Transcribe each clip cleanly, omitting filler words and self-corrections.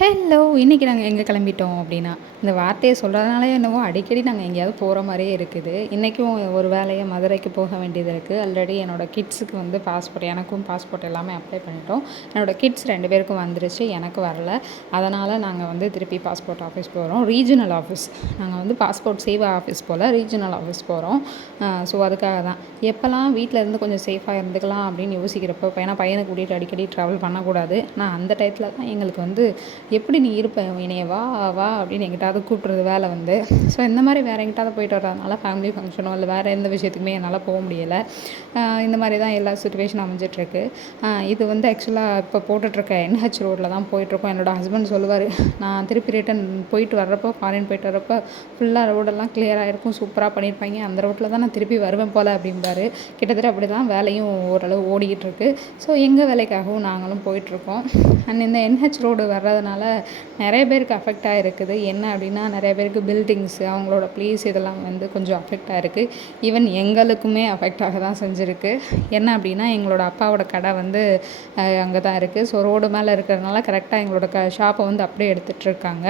Hello! இன்னைக்கு நாங்க எங்க கிளம்பிட்டோம் அப்டின்னா, இந்த வார்த்தைய சொல்றதுனாலயோ என்னவோ அடிக்கடி நாங்க எங்கேயாவது போற மாரியே இருக்குது. இன்னைக்கும் ஒரு வேலையா மதுரைக்கு போக வேண்டியது இருக்கு. ஆல்ரெடி என்னோட கிட்ஸுக்கு வந்து பாஸ்போர்ட் எனக்கும் பாஸ்போர்ட் எல்லாமே அப்ளை பண்ணிட்டோம். என்னோட கிட்ஸ் 2 பேருக்கும் வந்துருச்சு. எனக்கு வரல. அதனால நாங்க வந்து திருப்பி பாஸ்போர்ட் ஆஃபீஸ் போறோம். Regional office. நாங்க வந்து பாஸ்போர்ட் சேவா ஆஃபீஸ் போல ரீஜினல் ஆஃபீஸ் போறோம். ஸோ அதுக்காக தான். எப்பலாம் வீட்ல இருந்து கொஞ்சம் சேஃபா இருந்துக்கலாம் அப்டின்னு யோசிக்கிறப்போ, ஏன்னா பையன கூட்டிட்டு அடிக்கடி ட்ராவல் பண்ணக்கூடாது. நான் அந்த டயத்துல தான் எங்களுக்கு வந்து எப்படி நீ இருப்ப என்னைய வா வா அப்படின்னு எங்கிட்டாவது கூப்பிட்றது வேலை வந்து. ஸோ இந்த மாதிரி வேறு எங்கிட்டாவது போயிட்டு வர்றதுனால ஃபேமிலி ஃபங்க்ஷனோ இல்லை வேறு எந்த விஷயத்துக்குமே என்னால் போக முடியலை. இந்த மாதிரி தான் எல்லா சுச்சுவேஷன் அமைஞ்சிட்ருக்கு. இது வந்து ஆக்சுவலாக இப்போ போட்டுட்ருக்க என்ஹெச் ரோட்டில் தான் போயிட்டுருக்கோம். என்னோடய ஹஸ்பண்ட் சொல்லுவார், நான் திருப்பி ரிட்டன் போயிட்டு வர்றப்போ ஃபாரின் போயிட்டு வர்றப்போ ஃபுல்லாக ரோடெல்லாம் கிளியராக இருக்கும், சூப்பராக பண்ணியிருப்பாங்க, அந்த ரோட்டில் தான் நான் திருப்பி வருவேன் போல் அப்படிம்பாரு. கிட்டத்தட்ட அப்படி தான் வேலையும் ஓரளவு ஓடிக்கிட்டு இருக்கு. ஸோ எங்கள் வேலைக்காகவும் நாங்களும் போயிட்டுருக்கோம். அண்ட் இந்த என்ஹெச் ரோடு வர்றதுனால நிறைய பேருக்கு அஃபெக்ட் ஆகிருக்குது. என்ன அப்படின்னா, நிறைய பேருக்கு பில்டிங்ஸு அவங்களோட ப்ளேஸ் இதெல்லாம் வந்து கொஞ்சம் அஃபெக்ட் ஆகிருக்கு. ஈவன் எங்களுக்குமே அஃபெக்ட் ஆக தான் செஞ்சுருக்கு. என்ன அப்படின்னா, எங்களோட அப்பாவோட கடை வந்து அங்கே தான் இருக்குது. ஸோ ரோடு மேலே இருக்கிறதுனால கரெக்டாக எங்களோட ஷாப்பை வந்து அப்படியே எடுத்துகிட்ருக்காங்க.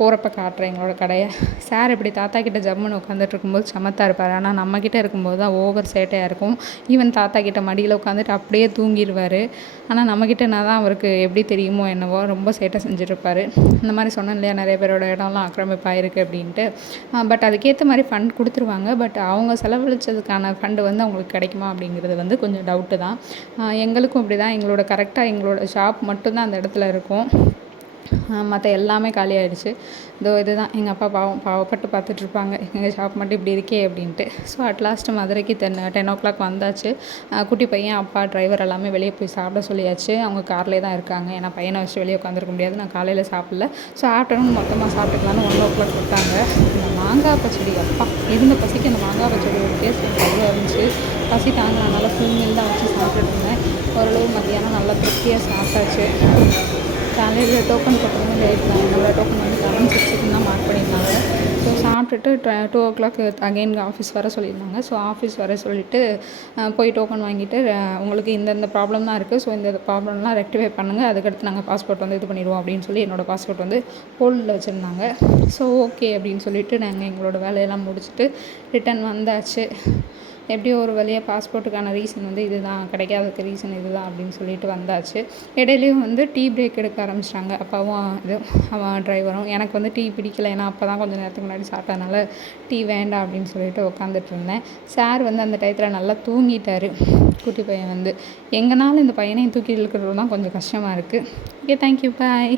போகிறப்ப காட்டுறேன் எங்களோட கடையை. சார் இப்படி தாத்தா கிட்ட ஜம்முன்னு உட்காந்துட்டு இருக்கும்போது சமத்தாக இருப்பார். ஆனால் நம்மக்கிட்ட இருக்கும்போது தான் ஓவர் சேட்டையாக இருக்கும். ஈவன் தாத்தா கிட்ட மடியில் உட்காந்துட்டு அப்படியே தூங்கிடுவார். ஆனால் நம்மக்கிட்டனா தான் அவருக்கு எப்படி தெரியுமோ என்னவோ ரொம்ப சேட்டை செஞ்சுட்ருப்பார். இந்த மாதிரி சொன்னேன் இல்லையா, நிறைய பேரோட இடம்லாம் ஆக்கிரமிப்பாயிருக்கு அப்படின்ட்டு. பட் அதுக்கேற்ற மாதிரி ஃபண்ட் கொடுத்துருவாங்க. பட் அவங்க செலவழிச்சதுக்கான ஃபண்டு வந்து அவங்களுக்கு கிடைக்குமா அப்படிங்கிறது வந்து கொஞ்சம் டவுட்டு தான். எங்களுக்கும் அப்படி தான். எங்களோட கரெக்டாக எங்களோட ஷாப் மட்டும்தான் அந்த இடத்துல இருக்கும். மற்ற எல்லாமே காலி ஆகிடுச்சு. இதுதான் எங்கள் அப்பா பாவப்பட்டு பார்த்துட்ருப்பாங்க, எங்கள் ஷாப் மட்டும் இப்படி இருக்கே அப்படின்ட்டு. ஸோ அட்லாஸ்ட்டு மதுரைக்கு 10 வந்தாச்சு. குட்டி பையன், அப்பா, டிரைவர் எல்லாமே வெளியே போய் சாப்பிட சொல்லியாச்சு. அவங்க கார்லேயே தான் இருக்காங்க. ஏன்னா பையனை வச்சுட்டு வெளியே உட்காந்துருக்க முடியாது. நான் காலையில் சாப்பிடல. ஸோ ஆஃப்டர்நூன் மொத்தமாக சாப்பிட்டுக்கலான்னு 1 கொடுத்தாங்க. இந்த மாங்காய் பச்சடி, அப்பா இருந்த பசிக்கு அந்த மாங்காய் பச்சடி ஒரு டேஸ்ட் எனக்கு அவ்வளோ இருந்துச்சு. பசி தாங்கினால ஃபுல் மீல் தான் வச்சு சாப்பிட்டுட்டு இருந்தேன். ஓரளவு மத்தியானம் நல்லா திருப்தியாக சாப்பிட்டாச்சு. காலையில் டோக்கன் போட்டதுமே லேட் தான். என்னோடய டோக்கன் வந்து 11:06 தான் மார்க் பண்ணியிருந்தாங்க. ஸோ சாப்பிட்டுட்டு 2 அகைன் ஆஃபீஸ் வர சொல்லியிருந்தாங்க. ஸோ ஆஃபீஸ் வர சொல்லிவிட்டு போய் டோக்கன் வாங்கிட்டு, உங்களுக்கு இந்த ப்ராப்ளம் தான் இருக்குது, ஸோ இந்த ப்ராப்ளம்லாம் ரெக்டிஃபை பண்ணுங்கள், அதுக்கடுத்து நாங்கள் பாஸ்போர்ட் வந்து இது பண்ணிடுவோம் அப்படின்னு சொல்லி என்னோடய பாஸ்போர்ட் வந்து ஹோல்டில் வச்சுருந்தாங்க. ஸோ ஓகே அப்படின்னு சொல்லிவிட்டு நாங்கள் எங்களோட வேலையெல்லாம் முடிச்சுட்டு ரிட்டன் வந்தாச்சு. எப்படியோ ஒரு வழியாக பாஸ்போர்ட்டுக்கான ரீசன் வந்து இதுதான், கிடைக்காததுக்கு ரீசன் இதுதான் அப்படின்னு சொல்லிட்டு வந்தாச்சு. இடையிலையும் வந்து டீ பிரேக் எடுக்க ஆரம்பிச்சிட்டாங்க அப்பாவும் அவன் டிரைவரும். எனக்கு வந்து டீ பிடிக்கல, ஏன்னா அப்போ தான் கொஞ்சம் நேரத்துக்கு முன்னாடி சாப்பிட்டதுனால டீ வேண்டாம் அப்படின்னு சொல்லிட்டு உட்காந்துட்டு இருந்தேன். சார் வந்து அந்த டயத்தில் நல்லா தூங்கிட்டார். குட்டி பையன் வந்து எங்கனாலும் இந்த பையனையும் தூக்கி இழுக்கிறது தான் கொஞ்சம் கஷ்டமாக இருக்குது. ஓகே, தேங்க்யூ, பாய்.